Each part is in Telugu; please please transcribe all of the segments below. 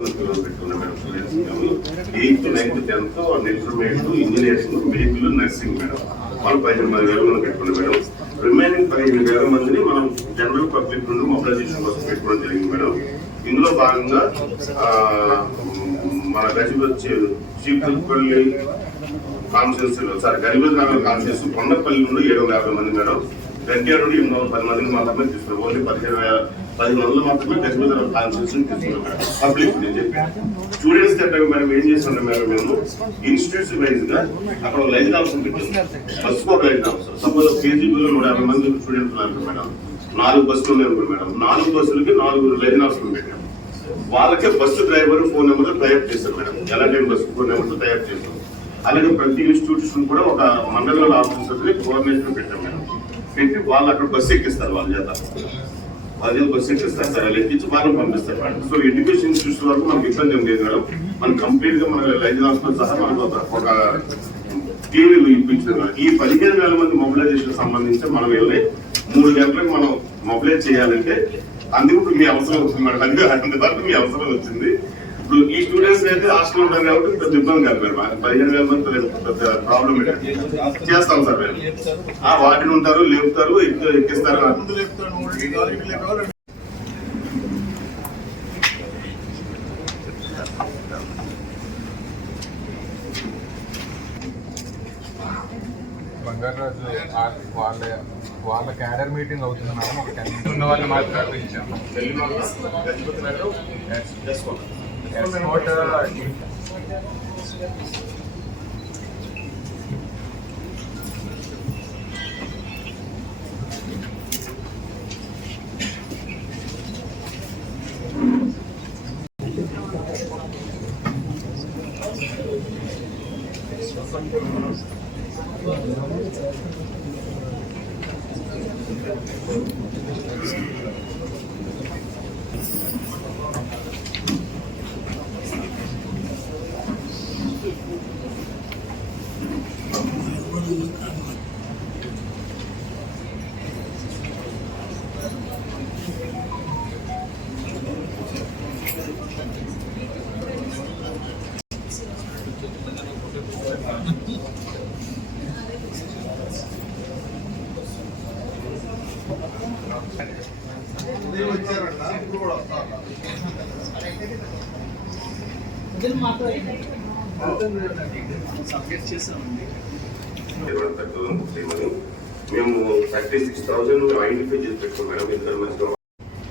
8th, 9th, 10th intermediate engineering medical nursing madam వాళ్ళు 15,000 మంది పెట్టుకున్నాం మేడం. రిమైనింగ్ 15,000 మందిని మనం జనరల్ పబ్లిక్ నుండి మొబిలైజేషన్ కోసం పెట్టుకోవడం జరిగింది మేడం. ఇందులో భాగంగా మన చీపుపల్లి కాన్స్టిట్యూన్సీలో గరీబ్ నగర్ కాన్స్టిట్యూన్సీ కొండపల్లి నుండి 750 మంది మేడం. ఎన్టీఆర్ నుండి 810 మందిని మాత్రమే తీసుకున్నాం. ఓన్లీ 10 మందిలో మాత్రమే గరీబ్ నగర్ కాన్స్టిట్యూన్సీ తీసుకున్నాం పబ్లిక్ అని చెప్పి. స్టూడెంట్స్ దగ్గర మనం ఏం చేస్తున్నాం మేడం, మేము ఇన్స్టిట్యూట్స్ వైజ్ గా అక్కడ లైన్ ఆప్షన్ పెట్టాం. బస్సుకు ఒక లైన్ ఆప్షన్. సపోజ్ కేజీబీలో 150 మంది స్టూడెంట్స్ ఉన్నారు మేడం, 4 బస్సులు ఉన్నాయి మేడం. 4 బస్సులకి 4 లైన్ ఆప్షన్ పెట్టాం. వాళ్ళకే bus driver phone number type చేశారు మేడం. ఎలాంటి బస్సు ఫోన్ నెంబర్ టైప్ చేశాం. అలాగే ప్రతి ఇన్స్టిట్యూషన్ కూడా ఒక మండల ఆఫీసర్ కోఆర్డినేషన్ పెట్టాం మేడం. పెట్టి వాళ్ళు అక్కడ బస్సు ఎక్కిస్తారు. వాళ్ళ చేత బస్సు ఎక్కిస్తారు సార్. వాళ్ళు ఎక్కించి వాళ్ళని పంపిస్తారు మేడం. సో ఎడ్యుకేషన్ ఇన్స్టిట్యూషన్ వరకు మనకి ఇబ్బంది ఏం లేదు మేడం. మనం కంప్లీట్ గా మన లైన్ హాస్పిటల్ సహా మనకు ఒక టీవీలు ఇప్పించారు. ఈ 15,000 మంది మొబిలైజేషన్ సంబంధించి మనం వెళ్ళి 3 గంటలకు మనం మొబిలైజ్ చేయాలంటే అందుకు మీ అవసరం వచ్చింది మేడం. అందువరకు మీ అవసరం వచ్చింది. ఇప్పుడు ఈ స్టూడెంట్స్ అయితే హాస్టల్ ఉంటారు కాబట్టి పెద్ద ఇబ్బంది కాదు మేడం. 15,000 మంది పెద్ద ప్రాబ్లం చేస్తాం సార్ మేము. వాటిని ఉంటారు, లేపుతారు, ఎక్కిస్తారు. బంగారాజు వాళ్ళ క్యాడర్ మీటింగ్ అవుతున్నాము. ఒక 10 ఉన్న వాళ్ళని మాత్రం పిలిచాము.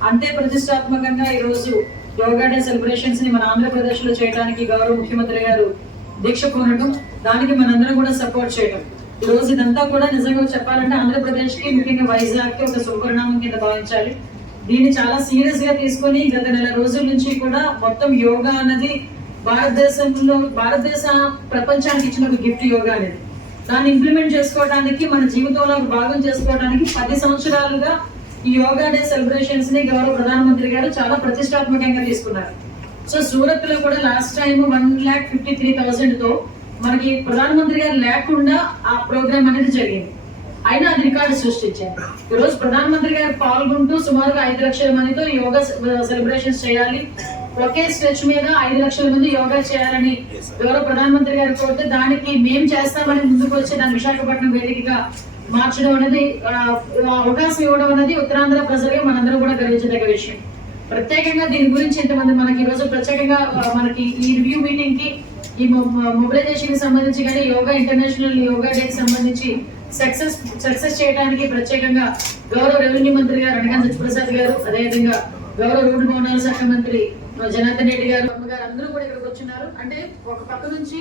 అంతే ప్రతిష్టాత్మకంగా ఈ రోజు యోగా డే సెలబ్రేషన్స్ ని మన ఆంధ్రప్రదేశ్ లో చేయడానికి గౌరవ ముఖ్యమంత్రి గారు దీక్ష కోరడం, దానికి మనందరం కూడా సపోర్ట్ చేయడం. ఈ రోజు ఇదంతా కూడా నిజంగా చెప్పాలంటే ఆంధ్రప్రదేశ్ కి, ముఖ్యంగా వైజాగ్ కి ఒక శుభపరిణామం కింద భావించాలి. దీన్ని చాలా సీరియస్ గా తీసుకొని గత నెల రోజుల నుంచి కూడా మొత్తం యోగా అన్నది భారతదేశ ప్రపంచానికి ఇచ్చిన ఒక గిఫ్ట్ యోగా అనేది. దాన్ని ఇంప్లిమెంట్ చేసుకోవడానికి, మన జీవితంలో భాగం చేసుకోవడానికి 10 సంవత్సరాలుగా ఈ యోగా డే సెలబ్రేషన్స్ ని గౌరవ ప్రధానమంత్రి గారు చాలా ప్రతిష్టాత్మకంగా తీసుకున్నారు. సో సూరత్ లో కూడా లాస్ట్ టైం 1,53,000 తో మనకి ప్రధానమంత్రి గారు లేకుండా ఆ ప్రోగ్రామ్ అనేది జరిగింది. అయినా అది రికార్డు సృష్టించారు. ఈ రోజు ప్రధానమంత్రి గారు పాల్గొంటూ సుమారుగా 5 లక్షల మందితో యోగా సెలబ్రేషన్స్ చేయాలి, ఒకే స్ట్రెచ్ మీద 5 లక్షల మంది యోగా చేయాలని గౌరవ ప్రధానమంత్రి గారు కోరితే దానికి మేము చేస్తామని ముందుకు వచ్చి దాన్ని విశాఖపట్నం వేదికగా మార్చడం అనేది, అవకాశం ఇవ్వడం అనేది ఉత్తరాంధ్ర ప్రజలుగా మనందరూ కూడా గర్వించదగ్గ విషయం. ప్రత్యేకంగా దీని గురించి ఇంతమంది మనకి ఈ రోజు ప్రత్యేకంగా మనకి ఈ రివ్యూ మీటింగ్ కి, ఈ మొబిలైజేషన్ కి సంబంధించి కానీ యోగా ఇంటర్నేషనల్ యోగా డే కి సంబంధించి సక్సెస్ చేయడానికి ప్రత్యేకంగా గౌరవ రెవెన్యూ మంత్రి గారు అనగాని సత్యప్రసాద్ గారు, అదేవిధంగా గౌరవ రోడ్డు భవనాల శాఖ మంత్రి జనార్దన్ రెడ్డి గారు, అమ్మగారు అందరూ కూడా ఇక్కడికి వచ్చినారు. అంటే ఒక పక్క నుంచి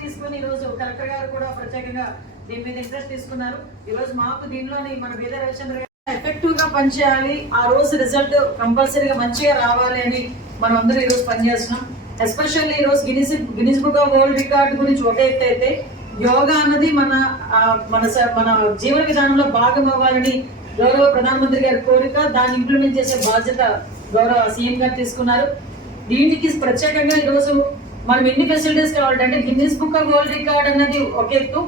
తీసుకుని ఈ రోజు కలెక్టర్ గారు కూడా ప్రత్యేకంగా దీని మీద ఇంట్రెస్ట్ తీసుకున్నారు. ఈ రోజు మాకు దీనిలోని మన బీద రవిచంద్ర గారు ఎఫెక్టివ్ గా పనిచేయాలి, ఆ రోజు రిజల్ట్ కంపల్సరీగా మంచిగా రావాలి అని మనం అందరూ ఈ రోజు పనిచేస్తున్నాం. ఎస్పెషల్లీ ఈ రోజు Guinness book of world record గురించి ఒక ఎత్తు అయితే, యోగా అన్నది మన జీవన విధానంలో భాగం అవ్వాలని గౌరవ ప్రధానమంత్రి గారి కోరిక. దాన్ని ఇంప్లిమెంట్ చేసే బాధ్యత గౌరవ సీఎం గారు తీసుకున్నారు. దీనికి ప్రత్యేకంగా ఈ రోజు మనం ఎన్ని ఫెసిలిటీస్ కావాలంటే, Guinness book of world record అన్నది ఒక ఎత్తు,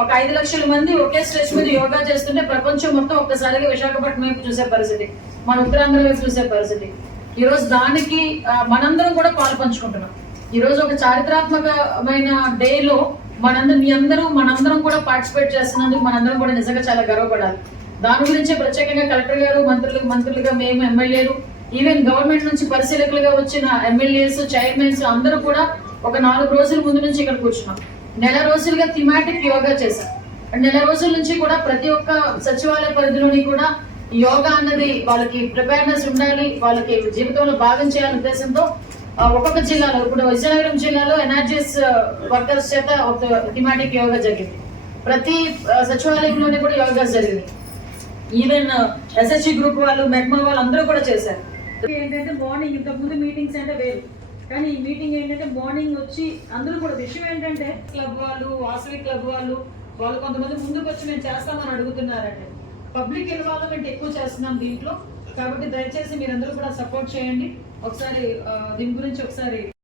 ఒక 5 లక్షల మంది ఒకే స్ట్రెచ్ మీద యోగా చేస్తుంటే ప్రపంచం మొత్తం ఒక్కసారిగా విశాఖపట్నం వైపు చూసే పరిస్థితి, మన ఉత్తరాంధ్ర వైపు చూసే పరిస్థితి. ఈ రోజు దానికి మనందరం కూడా పాలు పంచుకుంటున్నాం. ఈ రోజు ఒక చారిత్రాత్మకమైన డేలో మనందరం కూడా పార్టిసిపేట్ చేస్తున్నందుకు మనందరం కూడా నిజంగా చాలా గర్వపడాలి. దాని గురించే ప్రత్యేకంగా కలెక్టర్ గారు, మంత్రులుగా మేము, ఎమ్మెల్యేలు, ఈవెన్ గవర్నమెంట్ నుంచి పరిశీలకులుగా వచ్చిన ఎమ్మెల్యేస్, చైర్మన్స్ అందరూ కూడా ఒక 4 రోజుల ముందు నుంచి ఇక్కడ కూర్చున్నాం. నెల రోజులుగా థిమాటిక్ యోగా చేశాం. నెల రోజుల నుంచి కూడా ప్రతి ఒక్క సచివాలయ పరిధిలోని కూడా యోగా అన్నది వాళ్ళకి ప్రిపేర్నెస్ ఉండాలి, వాళ్ళకి జీవితంలో భాగం చేయాలనే ఉద్దేశంతో ఒక్కొక్క జిల్లాలో, ఇప్పుడు విజయనగరం జిల్లాలో ఎన్ఆర్జీఎస్ వర్కర్స్ చేత ఒక థిమాటిక్ యోగా జరిగింది. ప్రతి సచివాలయంలోనే కూడా యోగా జరిగింది. ఈవెన్ ఎస్ఎస్సి గ్రూప్ వాళ్ళు, మెగ్మా వాళ్ళు అందరూ కూడా చేశారు. ఏంటంటే మార్నింగ్, ఇంతకుముందు మీటింగ్స్ అంటే వేరు, కానీ ఈ మీటింగ్ ఏంటంటే మార్నింగ్ వచ్చి అందరూ కూడా, విషయం ఏంటంటే క్లబ్ వాళ్ళు, వాసవి క్లబ్ వాళ్ళు కొంతమంది ముందుకు వచ్చి మేము చేస్తామని అడుగుతున్నారంటే పబ్లిక్ ఇన్వాల్వ్మెంట్ ఎక్కువ చేస్తున్నాం దీంట్లో. కాబట్టి దయచేసి మీరందరూ కూడా సపోర్ట్ చేయండి. ఒకసారి దీని గురించి ఒకసారి